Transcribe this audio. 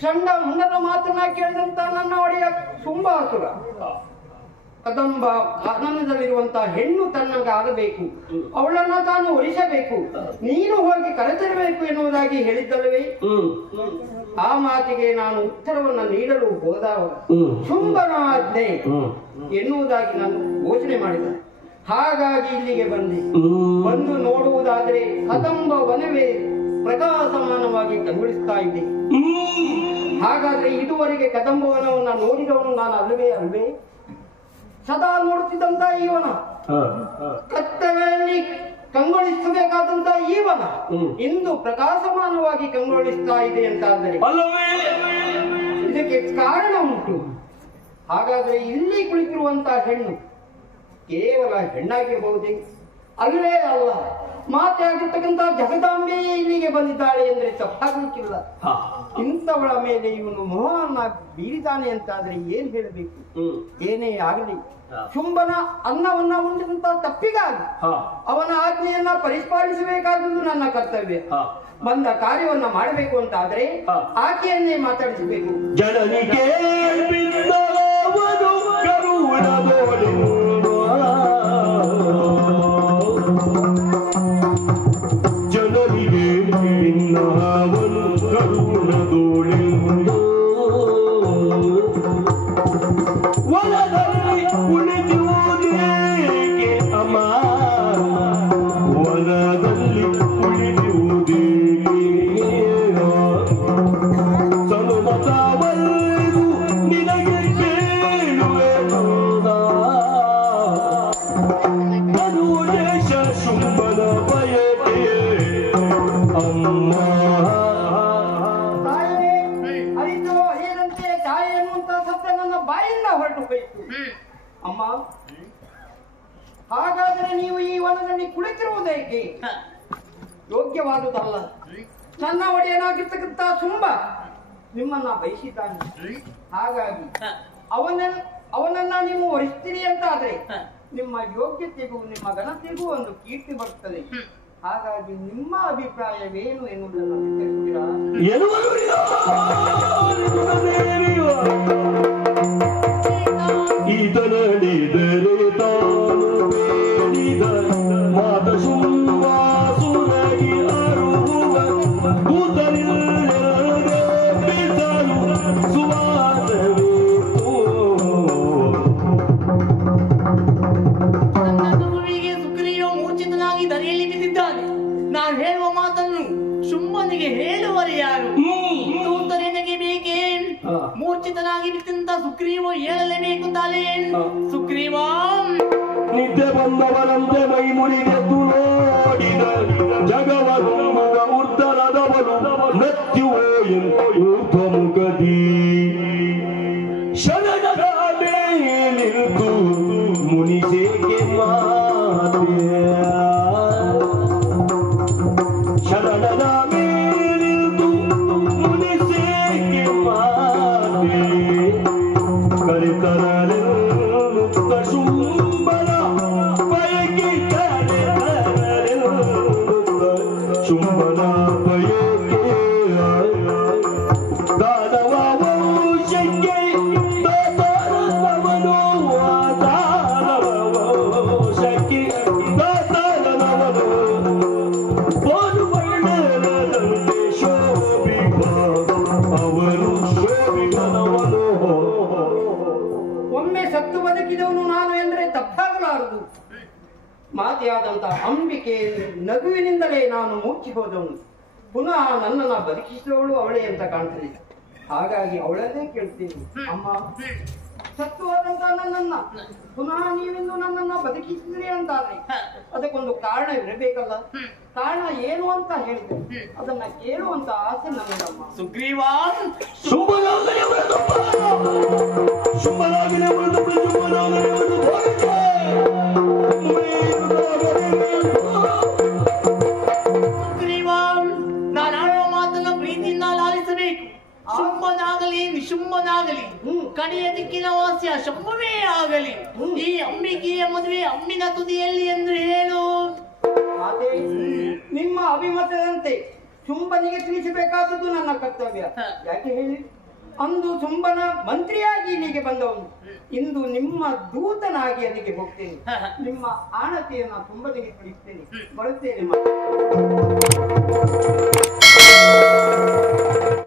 ಚಂಡ ಮುಂದರ ಮಾತನ್ನ ಕೇಳಿದಂತ ನನ್ನ ಒಡೆಯ ಶುಂಭಾಸುರ ಕದಂಬ ಕಾನನದಲ್ಲಿರುವಂತಹ ಹೆಣ್ಣು ತನ್ನಗೆ ಆಗಬೇಕು, ಅವಳನ್ನ ತಾನು ಒಲಿಸಬೇಕು, ನೀನು ಹೋಗಿ ಕರೆತರಬೇಕು ಎನ್ನುವುದಾಗಿ ಹೇಳಿದ್ದಲ್ಲವೇ? ಆ ಮಾತಿಗೆ ನಾನು ಉತ್ತರವನ್ನು ನೀಡಲು ಹೋದಾಗ ಶುಂಭನ ಆಜ್ಞೆ ಎನ್ನುವುದಾಗಿ ನಾನು ಘೋಷಣೆ ಮಾಡಿದೆ. ಹಾಗಾಗಿ ಇಲ್ಲಿಗೆ ಬಂದು ನೋಡುವುದಾದರೆ ಕದಂಬ ವನವೇ ಪ್ರಕಾಶಮಾನವಾಗಿ ಕಂಗೊಳಿಸ್ತಾ ಇದೆ. ಹಾಗಾದ್ರೆ ಇದುವರೆಗೆ ಕದಂಬವನವನ್ನ ನೋಡಿದವನು ನಾನು ಅಲ್ವೇ? ಸದಾ ನೋಡುತ್ತಿದ್ದಂತ ಈವನ, ಕತ್ತಲೆಯಲ್ಲಿ ಕಂಗೊಳಿಸಬೇಕಾದಂತ ಈವನ ಇಂದು ಪ್ರಕಾಶಮಾನವಾಗಿ ಕಂಗೊಳಿಸ್ತಾ ಇದೆ ಅಂತಾದರೆ ಇದಕ್ಕೆ ಕಾರಣ ಉಂಟು. ಹಾಗಾದ್ರೆ ಇಲ್ಲಿ ಕುಳಿತಿರುವಂತಹ ಹೆಣ್ಣು ಕೇವಲ ಹೆಣ್ಣಾಗಿರಬಹುದೇ? ಅಲ್ಲೇ ಅಲ್ಲ, ಮಾತೆ ಆಗಿರ್ತಕ್ಕಂಥ ಜಗದಾಂಬೆ ಇಲ್ಲಿಗೆ ಬಂದಿದ್ದಾಳೆ ಅಂದ್ರೆ ತಪ್ಪಾಗಲಿಕ್ಕಿಲ್ಲ. ಇಂಥವಳ ಮೇಲೆ ಇವನು ಮೋಹನ ಬೀರಿದಾನೆ ಅಂತಾದ್ರೆ ಏನ್ ಹೇಳಬೇಕು? ಏನೇ ಆಗಲಿ, ಶುಂಭನ ಅನ್ನವನ್ನ ಉಂಟಂತ ತಪ್ಪಿಗಾಗಿ ಅವನ ಆಜ್ಞೆಯನ್ನ ಪರಿಪಾಲಿಸಬೇಕಾದುದು ನನ್ನ ಕರ್ತವ್ಯ. ಬಂದ ಕಾರ್ಯವನ್ನ ಮಾಡಬೇಕು ಅಂತಾದ್ರೆ ಆಕೆಯನ್ನೇ ಮಾತಾಡಿಸಬೇಕು. ಜನನಿಗೆ ಅಮ್ಮ, ಹಾಗಾದರೆ ನೀವು ಈ ವನದಲ್ಲಿ ಕುಳಿತಿರುವುದೇಕೆ ಯೋಗ್ಯವಾದುದಲ್ಲ. ನನ್ನ ಒಡೆಯನಾಗಿರ್ತಕ್ಕಂಥ ಶುಂಭ ನಿಮ್ಮನ್ನ ಬಯಸಿದ್ದಾನೆ. ಹಾಗಾಗಿ ಅವನನ್ನ ನೀವು ವರಿಸ್ತೀರಿ ಅಂತಾದ್ರೆ ನಿಮ್ಮ ಯೋಗ್ಯತೆಗೂ ನಿಮ್ಮ ಘನತೆಗೂ ಒಂದು ಕೀರ್ತಿ ಬರ್ತದೆ. ಹಾಗಾಗಿ ನಿಮ್ಮ ಅಭಿಪ್ರಾಯವೇನು ಎನ್ನುವುದನ್ನು ತಿಳಿಸ್ತೀರಾ? ಈತನಡಿದರೆ ತಾನು ಬೇಡಿದ ಮಾತ ಶುಂಭಾಸುರಗಿ ಅರುವ ಕೂತಲಿಲ್ಲದೆ ಬಿಸಲು ಸುವಾದವೇತು. ನನ್ನ ಗುರುವಿಗೆ ಸುಗ್ರೀವ ಮೂರ್ಛಿತನಾಗಿ ಧರೆಯಲ್ಲಿ ಬಿದ್ದಿದ್ದಾನೆ. ನಾನು ಹೇಳುವ ಮಾತನ್ನು ಶುಂಭನಿಗೆ ಹೇಳುವರೆ ಯಾರು? ನಿನಗೆ ಬೇಕೇ? ಮೂರ್ಛಿತನಾಗಿ ಬಿದ್ದಂತ ಸುಗ್ರೀವ ಹೇಳಲೇಬೇಕು ತಾನೇ? ಸುಗ್ರೀವ ನಿದ್ದೆ ಬಂದವನಂತೆ ಮೈ ಮುರಿಗೆದ್ದು ನೋಡಿದ ಜಗವನ್ನು ಉರ್ಧನದವನು ಮೃತ್ಯುವೋ ಊರ್ಧ್ವ ಮುಖದಿ ಶರಣಗಾಲೆ ನಿಂತು ಮುನಿಸೇಕೆ ಮಾತನಾಡಿ ಶರಣನ ಮೇಲಿಂದು ಮುನಿಸೇಕೆ ಮಾತೆ ಕರಿತರಲೆನ್ನುತ್ತ ಶುಂಭನ ಬಯಕೆ ಕರೆತರಲೆನ್ನುತ್ತ ಶುಂಭನ ಬಯಕೆ ದಾನವ ವಂಶಕ್ಕೆ ದಾತಾರನವನು ದಾನವ ವಂಶಕ್ಕೆ ದಾತಾರನವನು ಬೋಲು ಬಣ್ಣದಂತೆ ಶೋಭಿಕ ಅವನು ಶೋಭಿಕನವನು ಒಮ್ಮೆ ಸತ್ತು ಬದುಕಿದವನು ನಾನು ಎಂದರೆ ತಪ್ಪಾಗಲಾರದು. ಮಾತೆಯಾದಂತ ಅಂಬಿಕೆ ನಗುವಿನಿಂದಲೇ ನಾನು ಮುಚ್ಚಿ ಹೋದವನು. ಪುನಃ ನನ್ನನ್ನ ಬದುಕಿಸಿದವಳು ಅವಳೇ ಅಂತ ಕಾಣ್ತದೆ. ಹಾಗಾಗಿ ಅವಳನ್ನೇ ಕೇಳ್ತೀನಿ, ಅಮ್ಮ ಸತ್ತು ಹೋದಂತ ನನ್ನನ್ನ ಪುನಃ ನೀವಿಂದು ನನ್ನನ್ನ ಬದುಕಿಸಿದ್ರಿ ಅಂತಾದ್ರೆ ಅದಕ್ಕೊಂದು ಕಾರಣ ಇರಬೇಕಲ್ಲ. ಕಾರಣ ಏನು ಅಂತ ಹೇಳಿದೆ, ಅದನ್ನ ಕೇಳುವಂತ ಆಸೆ ನನ್ನದಮ್ಮ. ಸುಗ್ರೀವ ಶುಂಭನಾಗಲಿ ಮೃದು ಶುಂಭನಾಗಲಿ ಮೃದು ಶುಂಭನಾಗಲಿ ಮೃದು ಸುಗ್ರೀವ, ನಾನು ಆಡುವ ಮಾತನ್ನು ಪ್ರೀತಿಯಿಂದ ಲಾಲಿಸಬೇಕು. ಶುಂಭನಾಗಲಿ ನಿಶುಂಭನಾಗಲಿ ಕಡೆಯ ದಿಕ್ಕಿನ ವಾಸ್ಯ ಶಂಭವೇ ಆಗಲಿ, ಈ ಅಂಬಿಕೆಯ ಮದುವೆ ಅಮ್ಮಿನ ತುದಿಯಲ್ಲಿ ಎಂದು ಹೇಳು. ಅದೇ ನಿಮ್ಮ ಅಭಿಮತದಂತೆ ಶುಂಭನಿಗೆ ತಿಳಿಸಬೇಕಾದದ್ದು ನನ್ನ ಕರ್ತವ್ಯ. ಯಾಕೆ ಹೇಳಿ, ಅಂದು ಶುಂಭನ ಮಂತ್ರಿಯಾಗಿ ಇಲ್ಲಿಗೆ ಬಂದವನು, ಇಂದು ನಿಮ್ಮ ದೂತನಾಗಿ ಅಲ್ಲಿಗೆ ಹೋಗ್ತೇನೆ. ನಿಮ್ಮ ಆಣತಿಯನ್ನ ಶುಂಭನಿಗೆ ತಿಳಿಸ್ತೇನೆ. ಬರುತ್ತೇನೆ.